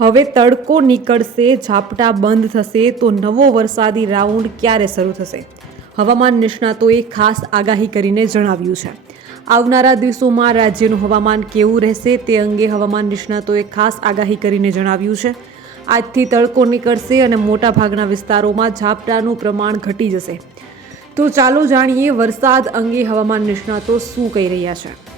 હવે તડકો નીકળશે, ઝાપટા બંધ થશે તો નવો વરસાદી રાઉન્ડ ક્યારે શરૂ થશે? હવામાન નિષ્ણાતોએ ખાસ આગાહી કરીને જણાવ્યું છે. આવનારા દિવસોમાં રાજ્યનું હવામાન કેવું રહેશે તે અંગે હવામાન નિષ્ણાતોએ ખાસ આગાહી કરીને જણાવ્યું છે. આજથી તડકો નીકળશે અને મોટાભાગના વિસ્તારોમાં ઝાપટાનું પ્રમાણ ઘટી જશે. તો ચાલો જાણીએ વરસાદ અંગે હવામાન નિષ્ણાતો શું કહી રહ્યા છે.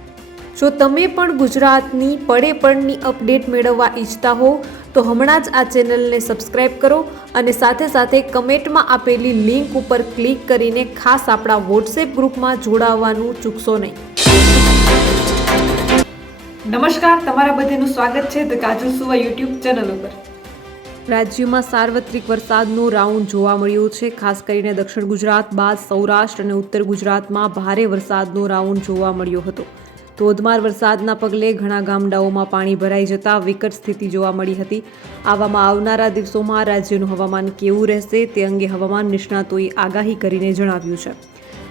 જો તમે પણ ગુજરાતની પડે પડની અપડેટ મેળવવા ઈચ્છતા હો તો હમણાં જ આ ચેનલને સબસ્ક્રાઇબ કરો અને સાથે સાથે કમેન્ટમાં આપેલી લિંક ઉપર ક્લિક કરીને ખાસ આપણા વોટ્સએપ ગ્રુપમાં જોડાવવાનું ચૂકશો નહીં. નમસ્કાર તમારા બધાનું સ્વાગત છે ધ કાજલ સુવા યુટ્યુબ ચેનલ ઉપર. રાજ્યમાં સાર્વત્રિક વરસાદનો રાઉન્ડ જોવા મળ્યો છે. ખાસ કરીને દક્ષિણ ગુજરાત બાદ સૌરાષ્ટ્ર અને ઉત્તર ગુજરાતમાં ભારે વરસાદનો રાઉન્ડ જોવા મળ્યો હતો. ધોધમાર વરસાદના પગલે ઘણા ગામડાઓમાં પાણી ભરાઈ જતા વિકટ સ્થિતિ જોવા મળી હતી. આવામાં આવનારા દિવસોમાં રાજ્યનું હવામાન કેવું રહેશે તે અંગે હવામાન નિષ્ણાતોએ આગાહી કરીને જણાવ્યું છે.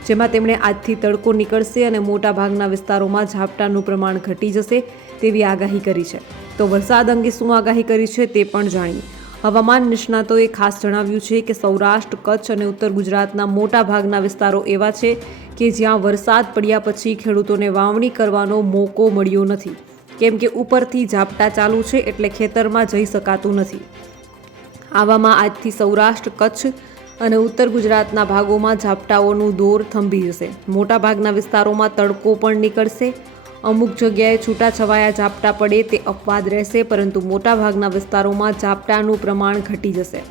જેમાં તેમણે આજથી તડકો નીકળશે અને મોટાભાગના વિસ્તારોમાં ઝાપટાનું પ્રમાણ ઘટી જશે તેવી આગાહી કરી છે. તો વરસાદ અંગે શું આગાહી કરી છે તે પણ જાણીએ. હવામાન નિષ્ણાતોએ ખાસ જણાવ્યું છે કે સૌરાષ્ટ્ર, કચ્છ અને ઉત્તર ગુજરાતના મોટા ભાગના વિસ્તારો એવા છે કે જ્યાં વરસાદ પડ્યા પછી ખેડૂતોને વાવણી કરવાનો મોકો મળ્યો નથી. કેમ કે ઉપરથી ઝાપટા ચાલુ છે એટલે ખેતરમાં જઈ શકાતું નથી. આવામાં આજથી સૌરાષ્ટ્ર, કચ્છ અને ઉત્તર ગુજરાતના ભાગોમાં ઝાપટાઓનું દોર થંભી જશે. મોટાભાગના વિસ્તારોમાં તડકો પણ નીકળશે. અમુક જગ્યાએ છૂટાછવાયા ઝાપટા પડે તે અપવાદ રહેશે, પરંતુ મોટાભાગના વિસ્તારોમાં ઝાપટાનું પ્રમાણ ઘટી જશે.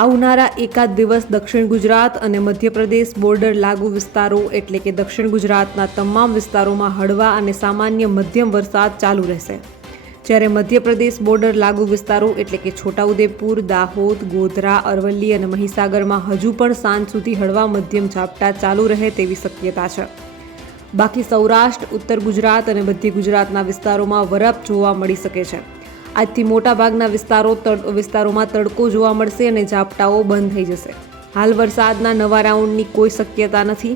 આવનારા એકાદ દિવસ દક્ષિણ ગુજરાત અને મધ્યપ્રદેશ બોર્ડર લાગુ વિસ્તારો એટલે કે દક્ષિણ ગુજરાતના તમામ વિસ્તારોમાં હળવા અને સામાન્ય મધ્યમ વરસાદ ચાલુ રહેશે. જ્યારે મધ્યપ્રદેશ બોર્ડર લાગુ વિસ્તારો એટલે કે છોટાઉદેપુર, દાહોદ, ગોધરા, અરવલ્લી અને મહીસાગરમાં હજુ પણ સાંજ સુધી હળવા મધ્યમ ઝાપટા ચાલુ રહે તેવી શક્યતા છે. બાકી સૌરાષ્ટ્ર, ઉત્તર ગુજરાત અને મધ્ય ગુજરાતના વિસ્તારોમાં વરફ જોવા મળી શકે છે. આજથી મોટાભાગના વિસ્તારો વિસ્તારોમાં તડકો જોવા મળશે અને ઝાપટાઓ બંધ થઈ જશે. હાલ વરસાદના નવા રાઉન્ડની કોઈ શક્યતા નથી.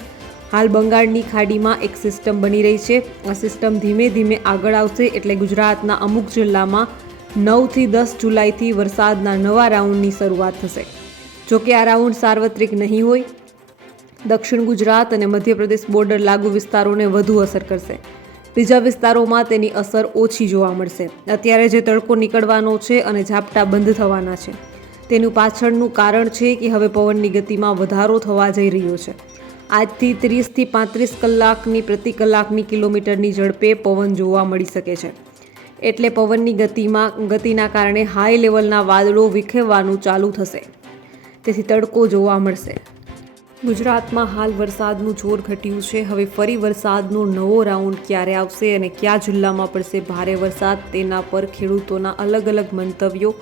હાલ બંગાળની ખાડીમાં એક સિસ્ટમ બની રહી છે. આ સિસ્ટમ ધીમે ધીમે આગળ આવશે એટલે ગુજરાતના અમુક જિલ્લામાં નવથી દસ જુલાઈથી વરસાદના નવા રાઉન્ડની શરૂઆત થશે. જોકે આ રાઉન્ડ સાર્વત્રિક નહીં હોય દક્ષિણ ગુજરાત અને મધ્યપ્રદેશ બોર્ડર લાગુ વિસ્તારોને વધુ અસર કરશે. બીજા વિસ્તારોમાં તેની અસર ઓછી જોવા મળશે. અત્યારે જે તડકો નીકળવાનો છે અને ઝાપટા બંધ થવાના છે. તેનું પાછળનું કારણ છે કે હવે પવનની ગતિમાં વધારો થવા જઈ રહ્યો છે. આજથી ત્રીસથી પાંત્રીસ કલાકની પ્રતિ કલાકની કિલોમીટરની ઝડપે પવન જોવા મળી શકે છે. એટલે પવનની ગતિમાં, ગતિના કારણે હાઈ લેવલના વાદળો વિખેરવાનું ચાલુ થશે. તેથી તડકો જોવા મળશે. ગુજરાતમાં હાલ વરસાદનું જોર ઘટ્યું છે. હવે ફરી વરસાદનો નવો રાઉન્ડ ક્યારે આવશે અને કયા જિલ્લામાં પડશે ભારે વરસાદ તેના પર ખેડૂતોના અલગ અલગ મંતવ્યો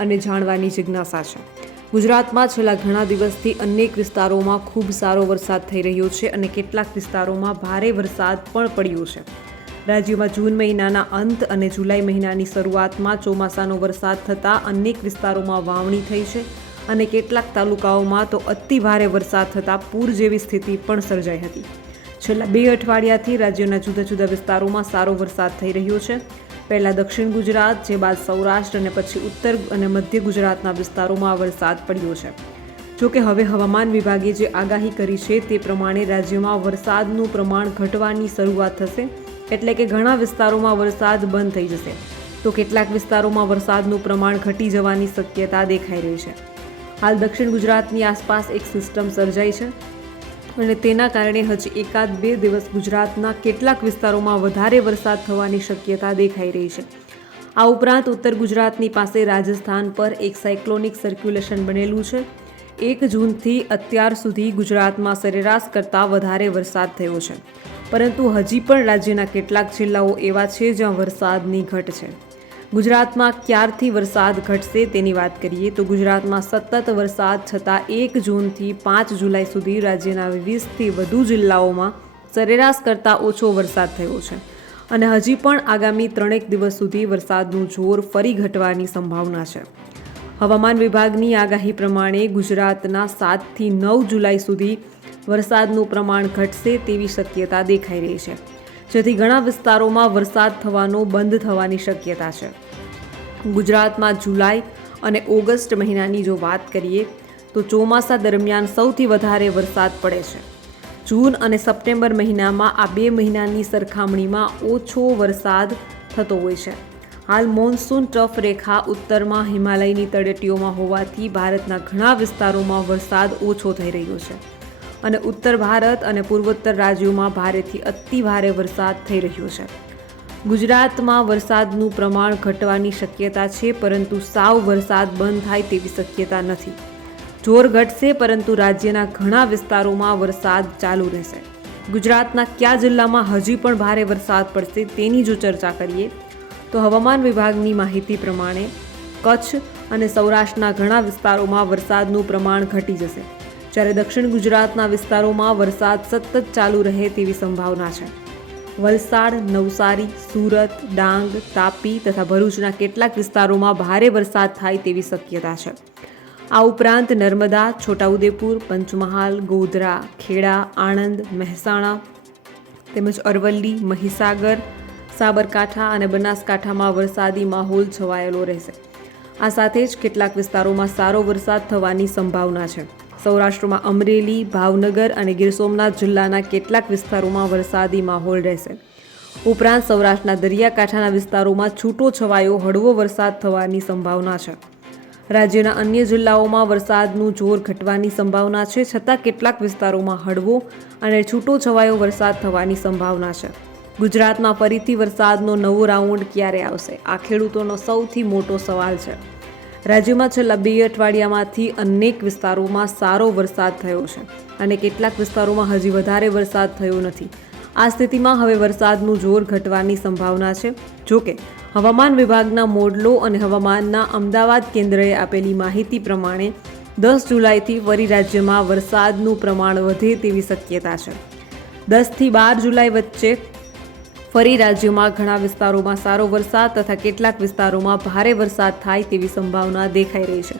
અને જાણવાની જિજ્ઞાસા છે. ગુજરાતમાં છેલ્લા ઘણા દિવસથી અનેક વિસ્તારોમાં ખૂબ સારો વરસાદ થઈ રહ્યો છે અને કેટલાક વિસ્તારોમાં ભારે વરસાદ પણ પડ્યો છે. રાજ્યમાં જૂન મહિનાના અંત અને જુલાઈ મહિનાની શરૂઆતમાં ચોમાસાનો વરસાદ થતાં અનેક વિસ્તારોમાં વાવણી થઈ છે. અને કેટલાક તાલુકાઓમાં તો અતિભારે વરસાદ થતાં પૂર જેવી સ્થિતિ પણ સર્જાઈ હતી. છેલ્લા બે અઠવાડિયાથી રાજ્યના જુદા જુદા વિસ્તારોમાં સારો વરસાદ થઈ રહ્યો છે. પહેલાં દક્ષિણ ગુજરાત, જે બાદ સૌરાષ્ટ્ર અને પછી ઉત્તર અને મધ્ય ગુજરાતના વિસ્તારોમાં વરસાદ પડ્યો છે. જોકે હવે હવામાન વિભાગે જે આગાહી કરી છે તે પ્રમાણે રાજ્યમાં વરસાદનું પ્રમાણ ઘટવાની શરૂઆત થશે, એટલે કે ઘણા વિસ્તારોમાં વરસાદ બંધ થઈ જશે. તો કેટલાક વિસ્તારોમાં વરસાદનું પ્રમાણ ઘટી જવાની શક્યતા દેખાઈ રહી છે. હાલ દક્ષિણ ગુજરાતની આસપાસ એક સિસ્ટમ સર્જાઈ છે અને તેના કારણે હજી એકાદ બે દિવસ ગુજરાતના કેટલાક વિસ્તારોમાં વધારે વરસાદ થવાની શક્યતા દેખાઈ રહી છે. આ ઉપરાંત ઉત્તર ગુજરાતની પાસે રાજસ્થાન પર એક સાયક્લોનિક સર્ક્યુલેશન બનેલું છે. એક જૂનથી અત્યાર સુધી ગુજરાતમાં સરેરાશ કરતાં વધારે વરસાદ થયો છે. પરંતુ હજી પણ રાજ્યના કેટલાક જિલ્લાઓ એવા છે જ્યાં વરસાદની ઘટ છે. ગુજરાતમાં ક્યારથી વરસાદ ઘટશે તેની વાત કરીએ તો ગુજરાતમાં સતત વરસાદ છતાં એક જૂનથી પાંચ જુલાઈ સુધી રાજ્યના વીસથી વધુ જિલ્લાઓમાં સરેરાશ કરતાં ઓછો વરસાદ થયો છે. અને હજી પણ આગામી ત્રણેક દિવસ સુધી વરસાદનું જોર ફરી ઘટવાની સંભાવના છે. હવામાન વિભાગની આગાહી પ્રમાણે ગુજરાતના સાતથી નવ જુલાઈ સુધી વરસાદનું પ્રમાણ ઘટશે તેવી શક્યતા દેખાઈ રહી છે. જેથી ઘણા વિસ્તારોમાં વરસાદ થવાનો બંધ થવાની શક્યતા છે. ગુજરાતમાં જુલાઈ અને ઓગસ્ટ મહિનાની જો વાત કરીએ, તો ચોમાસા દરમિયાન સૌથી વધારે વરસાદ પડે છે. જૂન અને સપ્ટેમ્બર મહિનામાં આ બે મહિનાની સરખામણીમાં ઓછો વરસાદ થતો હોય છે. હાલ મોન્સૂન ટફ રેખા ઉત્તરમાં હિમાલયની તળેટીઓમાં હોવાથી ભારતના ઘણા વિસ્તારોમાં વરસાદ ઓછો થઈ રહ્યો છે. અને ઉત્તર ભારત અને પૂર્વોત્તર રાજ્યોમાં ભારેથી અતિ ભારે વરસાદ થઈ રહ્યો છે. ગુજરાતમાં વરસાદનું પ્રમાણ ઘટવાની શક્યતા છે, પરંતુ સાવ વરસાદ બંધ થાય તેવી શક્યતા નથી. જોર ઘટશે, પરંતુ રાજ્યના ઘણા વિસ્તારોમાં વરસાદ ચાલુ રહેશે. ગુજરાતના કયા જિલ્લામાં હજી પણ ભારે વરસાદ પડશે તેની જો ચર્ચા કરીએ, તો હવામાન વિભાગની માહિતી પ્રમાણે કચ્છ અને સૌરાષ્ટ્રના ઘણા વિસ્તારોમાં વરસાદનું પ્રમાણ ઘટી જશે. જ્યારે દક્ષિણ ગુજરાતના વિસ્તારોમાં વરસાદ સતત ચાલુ રહે તેવી સંભાવના છે. વલસાડ, નવસારી, સુરત, ડાંગ, તાપી તથા ભરૂચના કેટલાક વિસ્તારોમાં ભારે વરસાદ થાય તેવી શક્યતા છે. આ ઉપરાંત નર્મદા, છોટાઉદેપુર, પંચમહાલ, ગોધરા, ખેડા, આણંદ, મહેસાણા તેમજ અરવલ્લી, મહીસાગર, સાબરકાંઠા અને બનાસકાંઠામાં વરસાદી માહોલ છવાયેલો રહેશે. આ સાથે જ કેટલાક વિસ્તારોમાં સારો વરસાદ થવાની સંભાવના છે. સૌરાષ્ટ્રમાં અમરેલી, ભાવનગર અને ગીર સોમનાથ જિલ્લાના કેટલાક વિસ્તારોમાં વરસાદી માહોલ રહેશે. ઉપરાંત સૌરાષ્ટ્રના દરિયાકાંઠાના વિસ્તારોમાં છૂટો છવાયો, હળવો વરસાદ થવાની સંભાવના છે. રાજ્યના અન્ય જિલ્લાઓમાં વરસાદનું જોર ઘટવાની સંભાવના છે, છતાં કેટલાક વિસ્તારોમાં હળવો અને છૂટો છવાયો વરસાદ થવાની સંભાવના છે. ગુજરાતમાં ફરીથી વરસાદનો નવો રાઉન્ડ ક્યારે આવશે? આ ખેડૂતોનો સૌથી મોટો સવાલ છે. રાજ્યમાં છેલ્લા બે અઠવાડિયામાંથી અનેક વિસ્તારોમાં સારો વરસાદ થયો છે અને કેટલાક વિસ્તારોમાં હજી વધારે વરસાદ થયો નથી. આ સ્થિતિમાં હવે વરસાદનું જોર ઘટવાની સંભાવના છે. જોકે, હવામાન વિભાગના મોડલો અને હવામાનના અમદાવાદ કેન્દ્રએ આપેલી માહિતી પ્રમાણે દસ જુલાઈથી ફરી રાજ્યમાં વરસાદનું પ્રમાણ વધે તેવી શક્યતા છે. દસથી બાર જુલાઈ વચ્ચે ફરી રાજ્યમાં ઘણા વિસ્તારોમાં સારો વરસાદ તથા કેટલાક વિસ્તારોમાં ભારે વરસાદ થાય તેવી સંભાવના દેખાઈ રહી છે.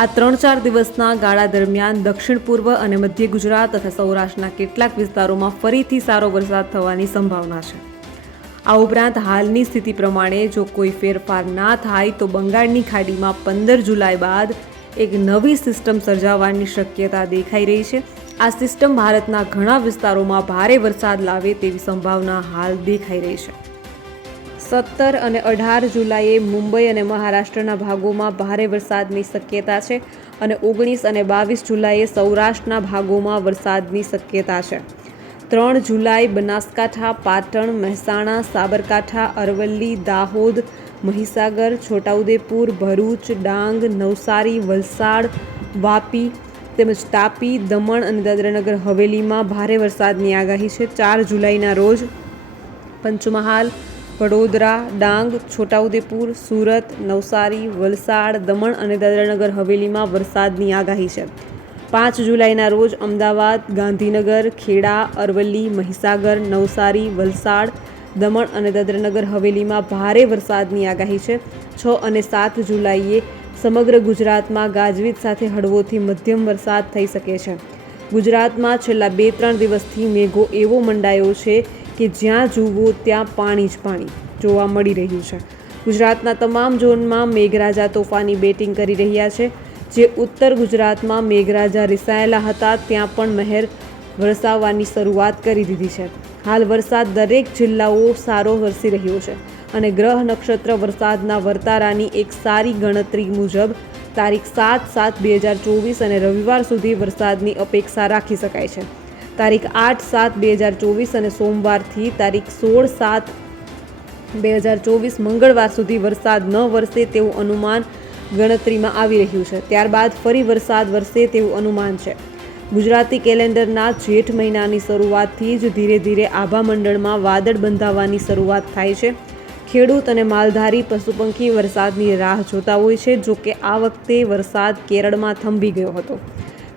આ ત્રણ ચાર દિવસના ગાળા દરમિયાન દક્ષિણ પૂર્વ અને મધ્ય ગુજરાત તથા સૌરાષ્ટ્રના કેટલાક વિસ્તારોમાં ફરીથી સારો વરસાદ થવાની સંભાવના છે. આ ઉપરાંત હાલની સ્થિતિ પ્રમાણે જો કોઈ ફેરફાર ના થાય તો બંગાળની ખાડીમાં પંદર જુલાઈ બાદ એક નવી સિસ્ટમ સર્જાવાની શક્યતા દેખાઈ રહી છે. આ સિસ્ટમ ભારતના ઘણા વિસ્તારોમાં ભારે વરસાદ લાવે તેવી સંભાવના હાલ દેખાઈ રહી છે. સત્તર અને અઢાર જુલાઈએ મુંબઈ અને મહારાષ્ટ્રના ભાગોમાં ભારે વરસાદની શક્યતા છે અને ઓગણીસ અને બાવીસ જુલાઈએ સૌરાષ્ટ્રના ભાગોમાં વરસાદની શક્યતા છે. ત્રણ જુલાઈ, બનાસકાંઠા, પાટણ, મહેસાણા, સાબરકાંઠા, અરવલ્લી, દાહોદ મહીસાગર, છોટાઉદેપુર, ભરૂચ, ડાંગ, નવસારી, વલસાડ, વાપી તેમજ તાપી, દમણ અને દાદરાનગર હવેલીમાં ભારે વરસાદની આગાહી છે. ચાર જુલાઈના રોજ પંચમહાલ, વડોદરા, ડાંગ, છોટાઉદેપુર, સુરત, નવસારી, વલસાડ, દમણ અને દાદરાનગર હવેલીમાં વરસાદની આગાહી છે. પાંચ જુલાઈના રોજ અમદાવાદ, ગાંધીનગર, ખેડા, અરવલ્લી, મહીસાગર, નવસારી, વલસાડ દમણ અને દાદરાનગર હવેલીમાં ભારે વરસાદની આગાહી છે. છ અને સાત જુલાઈએ સમગ્ર ગુજરાતમાં ગાજવીજ સાથે હળવોથી મધ્યમ વરસાદ થઈ શકે છે. ગુજરાતમાં છેલ્લા બે ત્રણ દિવસથી મેઘો એવો મંડાયો છે કે જ્યાં જુઓ ત્યાં પાણી જ પાણી જોવા મળી રહ્યું છે. ગુજરાતના તમામ ઝોનમાં મેઘરાજા તોફાની બેટિંગ કરી રહ્યા છે. જે ઉત્તર ગુજરાતમાં મેઘરાજા રિસાયેલા હતા ત્યાં પણ મહેર વરસાવવાની શરૂઆત કરી દીધી છે. હાલ વરસાદ દરેક જિલ્લાઓ સારો વરસી રહ્યો છે અને ગ્રહ નક્ષત્ર વરસાદના વર્તારાની એક સારી ગણતરી મુજબ તારીખ સાત સાત બે હજાર ચોવીસ અને રવિવાર સુધી વરસાદની અપેક્ષા રાખી શકાય છે. તારીખ આઠ સાત બે હજાર ચોવીસ અને સોમવારથી તારીખ સોળ સાત બે હજાર ચોવીસ મંગળવાર સુધી વરસાદ ન વરસે તેવું અનુમાન ગણતરીમાં આવી રહ્યું છે. ત્યારબાદ ફરી વરસાદ વરસે તેવું અનુમાન છે. ગુજરાતી કેલેન્ડરના જેઠ મહિનાની શરૂઆતથી જ ધીરે ધીરે આભા મંડળમાં વાદળ બંધાવવાની શરૂઆત થાય છે. ખેડૂત અને માલધારી પશુપંખી વરસાદની રાહ જોતા હોય છે, જો કે આ વખતે વરસાદ કેરળમાં થંભી ગયો હતો.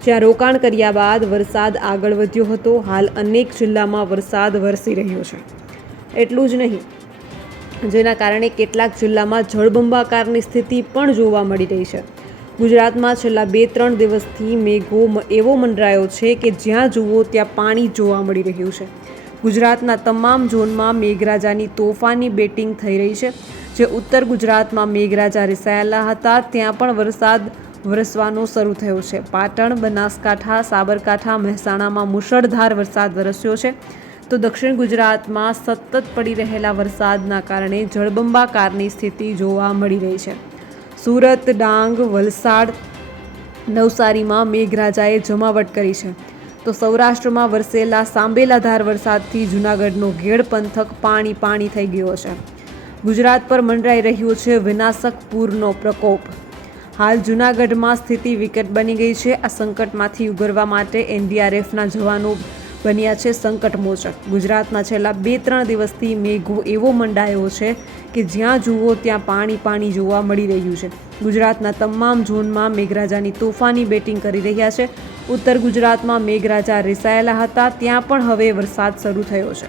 જ્યાં રોકાણ કર્યા બાદ વરસાદ આગળ વધ્યો હતો, હાલ અનેક જિલ્લામાં વરસાદ વરસી રહ્યો છે. એટલું જ નહીં, જેના કારણે કેટલાક જિલ્લામાં જળબંબાકારની સ્થિતિ પણ જોવા મળી રહી છે. ગુજરાતમાં છેલ્લા બે ત્રણ દિવસથી મેઘો એવો મંડરાયો છે કે જ્યાં જુઓ ત્યાં પાણી જોવા મળી રહ્યું છે. ગુજરાતના તમામ ઝોનમાં મેઘરાજાની તોફાની બેટિંગ થઈ રહી છે. જે ઉત્તર ગુજરાતમાં મેઘરાજા રિસાયેલા હતા, ત્યાં પણ વરસાદ વરસવાનો શરૂ થયો છે. પાટણ, બનાસકાંઠા, સાબરકાંઠા, મહેસાણામાં મુશળધાર વરસાદ વરસ્યો છે. તો દક્ષિણ ગુજરાતમાં સતત પડી રહેલા વરસાદના કારણે જળબંબાકારની સ્થિતિ જોવા મળી રહી છે. સુરત, ડાંગ, વલસાડ, નવસારીમાં મેઘરાજાએ જમાવટ કરી છે. તો સૌરાષ્ટ્રમાં વરસેલા સાંબેલાધાર વરસાદથી જૂનાગઢનો ઘેડ પંથક પાણી પાણી થઈ ગયો છે. ગુજરાત પર મંડરાઈ રહ્યો છે વિનાશક પૂરનો પ્રકોપ. હાલ જૂનાગઢમાં સ્થિતિ વિકટ બની ગઈ છે. આ સંકટમાંથી ઉગરવા માટે એનડીઆરએફના જવાનો બન્યા છે સંકટમોચક ગુજરાતમાં છેલ્લા બે ત્રણ દિવસથી મેઘો એવો મંડાયો છે કે જ્યાં જુઓ ત્યાં પાણી પાણી જોવા મળી રહ્યું છે. ગુજરાતના તમામ ઝોનમાં મેઘરાજાની તોફાની બેટિંગ કરી રહ્યા છે. ઉત્તર ગુજરાતમાં મેઘરાજા રિસાયેલા હતા, ત્યાં પણ હવે વરસાદ શરૂ થયો છે.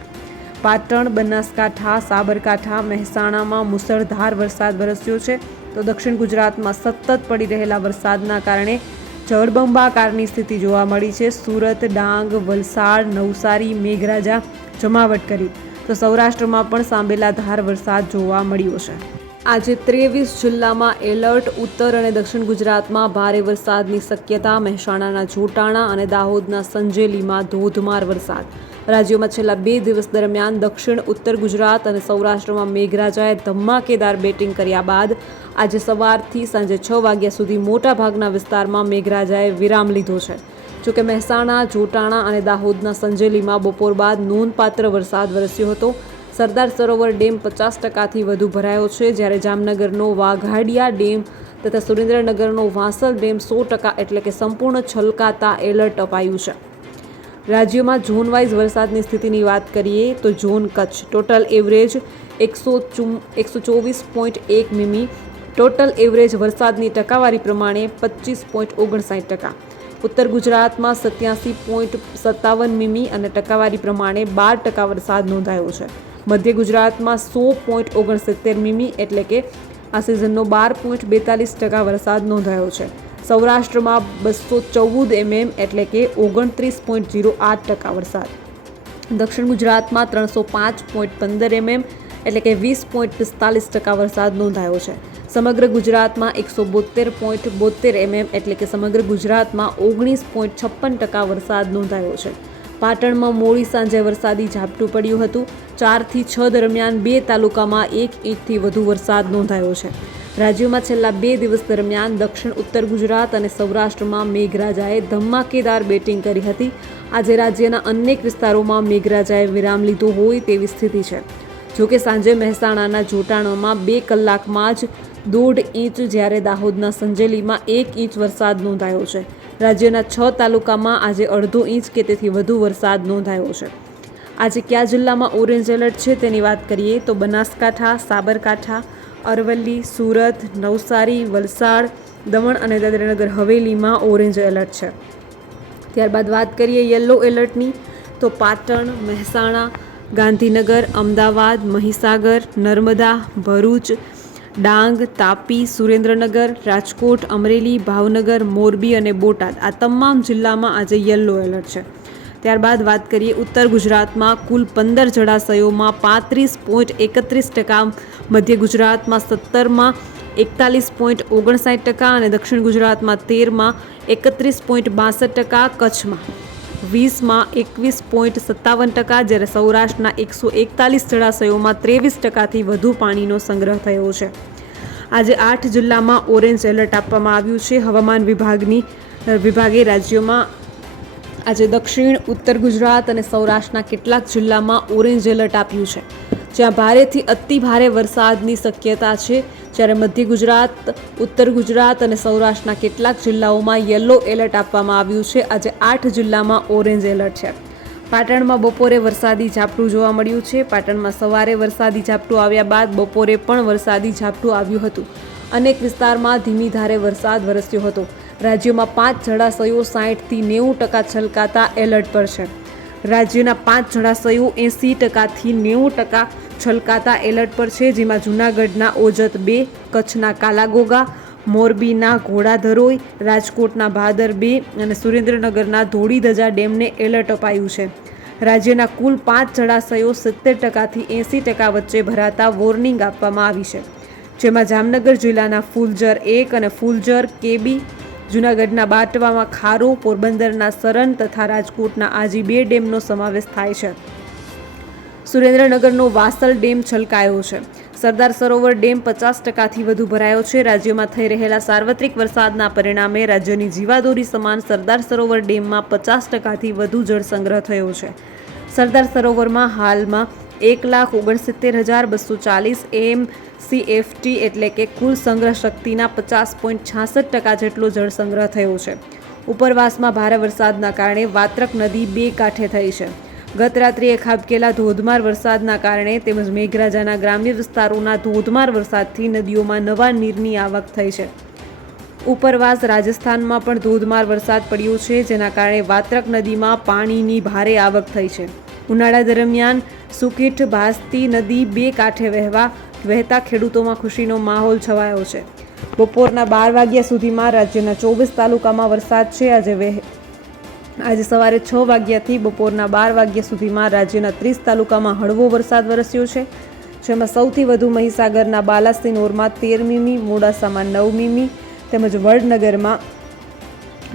પાટણ, બનાસકાંઠા, સાબરકાંઠા, મહેસાણામાં મુસળધાર વરસાદ વરસ્યો છે. તો દક્ષિણ ગુજરાતમાં સતત પડી રહેલા વરસાદના કારણે જળબંબાકારની સ્થિતિ જોવા મળી છે. સુરત, ડાંગ, વલસાડ, નવસારી, મેઘરાજા જમાવટ કરી. તો સૌરાષ્ટ્રમાં પણ સાંબેલાધાર વરસાદ જોવા મળ્યો છે. આજે ત્રેવીસ જિલ્લામાં એલર્ટ, ઉત્તર અને દક્ષિણ ગુજરાતમાં ભારે વરસાદની શક્યતા, મહેસાણાના જોટાણા અને દાહોદના સંજેલીમાં ધોધમાર વરસાદ. રાજ્યોમાં છેલ્લા બે દિવસ દરમિયાન દક્ષિણ, ઉત્તર ગુજરાત અને સૌરાષ્ટ્રમાં મેઘરાજાએ ધમાકેદાર બેટિંગ કર્યા બાદ આજે સવારથી સાંજે છ વાગ્યા સુધી મોટાભાગના વિસ્તારમાં મેઘરાજાએ વિરામ લીધો છે. જોકે મહેસાણા, જોટાણા અને દાહોદના સંજેલીમાં બપોર બાદ નોંધપાત્ર વરસાદ વરસ્યો હતો. સરદાર સરોવર ડેમ પચાસ ટકાથી વધુ ભરાયો છે. જ્યારે જામનગરનો વાઘાડિયા ડેમ તથા સુરેન્દ્રનગરનો વાંસલ ડેમ સો ટકા એટલે કે સંપૂર્ણ છલકાતા એલર્ટ અપાયું છે. રાજ્યમાં ઝોન વાઇઝ વરસાદની સ્થિતિની વાત કરીએ તો ઝોન કચ્છ, ટોટલ એવરેજ એકસો ચુમ, એકસો ચોવીસ પોઈન્ટ એક મીમી, ટોટલ એવરેજ વરસાદની ટકાવારી પ્રમાણે પચીસ પોઈન્ટ ઓગણસાઠ ટકા. ઉત્તર ગુજરાતમાં સત્યાસી પોઈન્ટ સત્તાવન મીમી અને ટકાવારી પ્રમાણે બાર ટકા વરસાદ નોંધાયો છે. મધ્ય ગુજરાતમાં સો પોઈન્ટ ઓગણસિત્તેર મીમી એટલે કે આ સિઝનનો બાર પોઈન્ટ બેતાલીસ ટકા વરસાદ નોંધાયો છે. સૌરાષ્ટ્રમાં બસો ચૌદ એમએમ એટલે કે ઓગણત્રીસ પોઈન્ટ જીરો આઠ ટકા વરસાદ. દક્ષિણ ગુજરાતમાં ત્રણસો પાંચ પોઈન્ટ પંદર એમએમ એટલે કે વીસ પોઈન્ટ પિસ્તાલીસ ટકા વરસાદ નોંધાયો છે. સમગ્ર ગુજરાતમાં એકસો બોતેર પોઈન્ટ બોતેર એમએમ એટલે કે સમગ્ર ગુજરાતમાં ઓગણીસ પોઈન્ટ છપ્પન ટકા વરસાદ નોંધાયો છે. પાટણમાં મોડી સાંજે વરસાદી ઝાપટું પડ્યું હતું. ચારથી છ દરમિયાન બે તાલુકામાં એક ઇંચથી વધુ વરસાદ નોંધાયો છે. રાજ્યમાં છેલ્લા બે દિવસ દરમિયાન દક્ષિણ ઉત્તર ગુજરાત અને સૌરાષ્ટ્રમાં મેઘરાજાએ ધમાકેદાર બેટિંગ કરી હતી. આજે રાજ્યના અનેક વિસ્તારોમાં મેઘરાજાએ વિરામ લીધો હોય તેવી સ્થિતિ છે. જોકે સાંજે મહેસાણાના જોટાણામાં બે કલાકમાં જ દોઢ ઇંચ જ્યારે દાહોદના સંજેલીમાં એક ઇંચ વરસાદ નોંધાયો છે. રાજ્યના છ તાલુકામાં આજે અડધો ઇંચ કે તેથી વધુ વરસાદ નોંધાયો છે. આજે કયા જિલ્લામાં ઓરેન્જ એલર્ટ છે તેની વાત કરીએ તો બનાસકાંઠા, સાબરકાંઠા, અરવલ્લી, સુરત, નવસારી, વલસાડ, દમણ અને દાદરાનગર હવેલીમાં ઓરેન્જ એલર્ટ છે. ત્યારબાદ વાત કરીએ યલો એલર્ટની તો પાટણ, મહેસાણા, ગાંધીનગર, અમદાવાદ, મહીસાગર, નર્મદા, ભરૂચ ડાંગ, તાપી, સુરેન્દ્રનગર, રાજકોટ, અમરેલી, ભાવનગર, મોરબી અને બોટાદ આ તમામ જિલ્લામાં આજે યલો એલર્ટ છે. ત્યારબાદ વાત કરીએ ઉત્તર ગુજરાતમાં કુલ પંદર જળાશયોમાં પાંત્રીસ પોઈન્ટ એકત્રીસ ટકા, મધ્ય ગુજરાતમાં સત્તરમાં એકતાલીસ પોઈન્ટ ઓગણસાઠ ટકા અને દક્ષિણ ગુજરાતમાં તેરમાં એકત્રીસ પોઈન્ટ બાસઠ ટકા કચ્છમાં. વીસમાં એકવીસ પોઈન્ટ સત્તાવન ટકા, જ્યારે સૌરાષ્ટ્રના એકસો એકતાલીસ જળાશયોમાં ત્રેવીસ ટકાથી વધુ પાણીનો સંગ્રહ થયો છે. આજે આઠ જિલ્લામાં ઓરેન્જ એલર્ટ આપવામાં આવ્યું છે. હવામાન વિભાગની વિભાગે રાજ્યોમાં આજે દક્ષિણ, ઉત્તર ગુજરાત અને સૌરાષ્ટ્રના કેટલાક જિલ્લામાં ઓરેન્જ એલર્ટ આપ્યું છે. જ્યાં ભારેથી અતિ ભારે વરસાદની શક્યતા છે. જ્યારે મધ્ય ગુજરાત, ઉત્તર ગુજરાત અને સૌરાષ્ટ્રના કેટલાક જિલ્લાઓમાં યલો એલર્ટ આપવામાં આવ્યું છે. આજે આઠ જિલ્લામાં ઓરેન્જ એલર્ટ છે. પાટણમાં બપોરે વરસાદી ઝાપટું જોવા મળ્યું છે. પાટણમાં સવારે વરસાદી ઝાપટું આવ્યા બાદ બપોરે પણ વરસાદી ઝાપટું આવ્યું હતું. અનેક વિસ્તારમાં ધીમી ધારે વરસાદ વરસ્યો હતો. રાજ્યમાં પાંચ જળાશયો સાહીઠથી નેવું ટકા છલકાતા એલર્ટ પર છે. રાજ્યના પાંચ જળાશયો એંસી ટકાથી નેવું ટકા છલકાતા એલર્ટ પર છે, જેમાં જૂનાગઢના ઓજત બે, કચ્છના કાલાગોગા, મોરબીના ઘોડાધરોઈ, રાજકોટના ભાદર બે અને સુરેન્દ્રનગરના ધોળીધજા ડેમને એલર્ટ અપાયું છે. રાજ્યના કુલ પાંચ જળાશયો સિત્તેર ટકાથી એંસી ટકા વચ્ચે ભરાતા વોર્નિંગ આપવામાં આવી છે. જેમાં જામનગર જિલ્લાના ફૂલજર એક અને ફૂલજર કેબી જૂનાગઢના બાટવામાં ખારો પોરબંદરના સરન તથા રાજકોટના આજી બે ડેમનો સમાવેશ થાય છે. સુરેન્દ્રનગરનો વાસલ ડેમ છલકાયો છે. સરદાર સરોવર ડેમ પચાસ ટકાથી વધુ ભરાયો છે. રાજ્યમાં થઈ રહેલા સાર્વત્રિક વરસાદના પરિણામે રાજ્યની જીવાદોરી સમાન સરદાર સરોવર ડેમમાં પચાસ ટકાથી વધુ જળસંગ્રહ થયો છે. સરદાર સરોવરમાં હાલમાં એક લાખ ઓગણસિત્તેર હજાર બસો ચાલીસ એમ સીએફટી એટલે કે કુલ સંગ્રહ શક્તિના પચાસ પોઈન્ટ છાસઠ ટકા જેટલો જળસંગ્રહ થયો છે. ઉપરવાસમાં ભારે વરસાદના કારણે વાત્રક નદી બે કાંઠે થઈ છે. ગત રાત્રિએ ખાબકેલા ધોધમાર વરસાદના કારણે તેમજ મેઘરાજાના ગ્રામ્ય વિસ્તારોના ધોધમાર વરસાદથી નદીઓમાં નવા નીરની આવક થઈ છે. ઉપરવાસ રાજસ્થાનમાં પણ ધોધમાર વરસાદ પડ્યો છે, જેના કારણે વાત્રક નદીમાં પાણીની ભારે આવક થઈ છે. ઉનાળા દરમિયાન સુકીઠ ભાસતી નદી બે કાંઠે વહેવા વહેતા ખેડૂતોમાં ખુશીનો માહોલ છવાયો છે. બપોરના બાર વાગ્યા સુધીમાં રાજ્યના ચોવીસ તાલુકામાં વરસાદ છે. આજે વહે આજે સવારે છ વાગ્યાથી બપોરના બાર વાગ્યા સુધીમાં રાજ્યના ત્રીસ તાલુકામાં હળવો વરસાદ વરસ્યો છે. જેમાં સૌથી વધુ મહીસાગરના બાલાસિનોરમાં તેર મીમી, મોડાસામાં નવ મીમી, તેમજ વડનગરમાં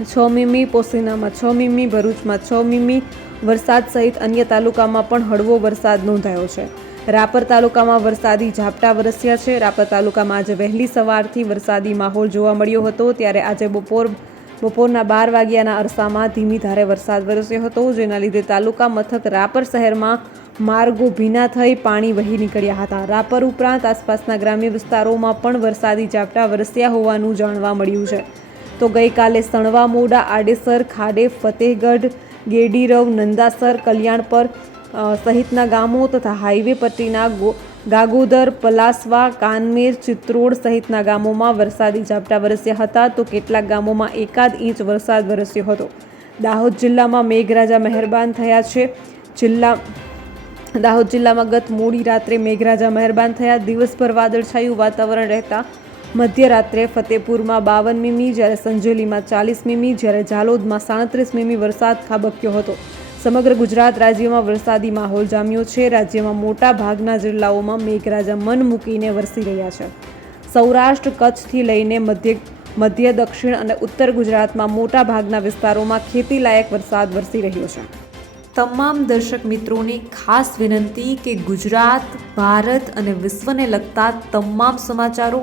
છ મીમી, પોસીનામાં છ મીમી, ભરૂચમાં છ મીમી વરસાદ સહિત અન્ય તાલુકામાં પણ હળવો વરસાદ નોંધાયો છે. રાપર તાલુકામાં વરસાદી ઝાપટા વરસ્યા છે. રાપર તાલુકામાં આજે વહેલી સવારથી વરસાદી માહોલ જોવા મળ્યો હતો. ત્યારે આજે બપોર, બપોરના બાર વાગ્યાના અરસામાં ધીમી ધારે વરસાદ વરસ્યો હતો, જેના લીધે તાલુકા મથક રાપર શહેરમાં માર્ગો ભીના થઈ પાણી વહી નીકળ્યા હતા. રાપર ઉપરાંત આસપાસના ગ્રામ્ય વિસ્તારોમાં પણ વરસાદી ઝાપટા વરસ્યા હોવાનું જાણવા મળ્યું છે. તો ગઈકાલે સણવા મોડા આડેસર, ખાડે, ફતેહગઢ ગેડીરવ, નંદાસર, કલ્યાણપર પર સહિતના ગામો તથા હાઈવે પટ્ટીના ગાગોદર, પલાસવા, કાનમેર, ચિત્રોડ સહિતના ગામોમાં વરસાદી ઝાપટા વરસ્યા હતા. તો કેટલાક ગામોમાં એકાદ ઇંચ વરસાદ વરસ્યો હતો. દાહોદ જિલ્લામાં મેઘરાજા મહેરબાન થયા છે. જિલ્લા, દાહોદ જિલ્લામાં ગત મોડી રાત્રે મેઘરાજા મહેરબાન થયા. દિવસભર વાદળછાયું વાતાવરણ રહેતા મધ્યરાત્રે ફતેપુરમાં બાવન મીમી જ્યારે સંજેલીમાં ચાલીસ મીમી જ્યારે ઝાલોદમાં સાડત્રીસ મીમી વરસાદ ખાબક્યો હતો. સમગ્ર ગુજરાત રાજ્યમાં વરસાદી માહોલ જામ્યો છે. રાજ્યમાં મોટા ભાગના જિલ્લાઓમાં મેઘરાજા મન મૂકીને વરસી રહ્યા છે. સૌરાષ્ટ્ર કચ્છથી લઈને મધ્ય મધ્ય દક્ષિણ અને ઉત્તર ગુજરાતમાં મોટા ભાગના વિસ્તારોમાં ખેતીલાયક વરસાદ વરસી રહ્યો છે. તમામ દર્શક મિત્રોને ખાસ વિનંતી કે ગુજરાત, ભારત અને વિશ્વને લગતા તમામ સમાચારો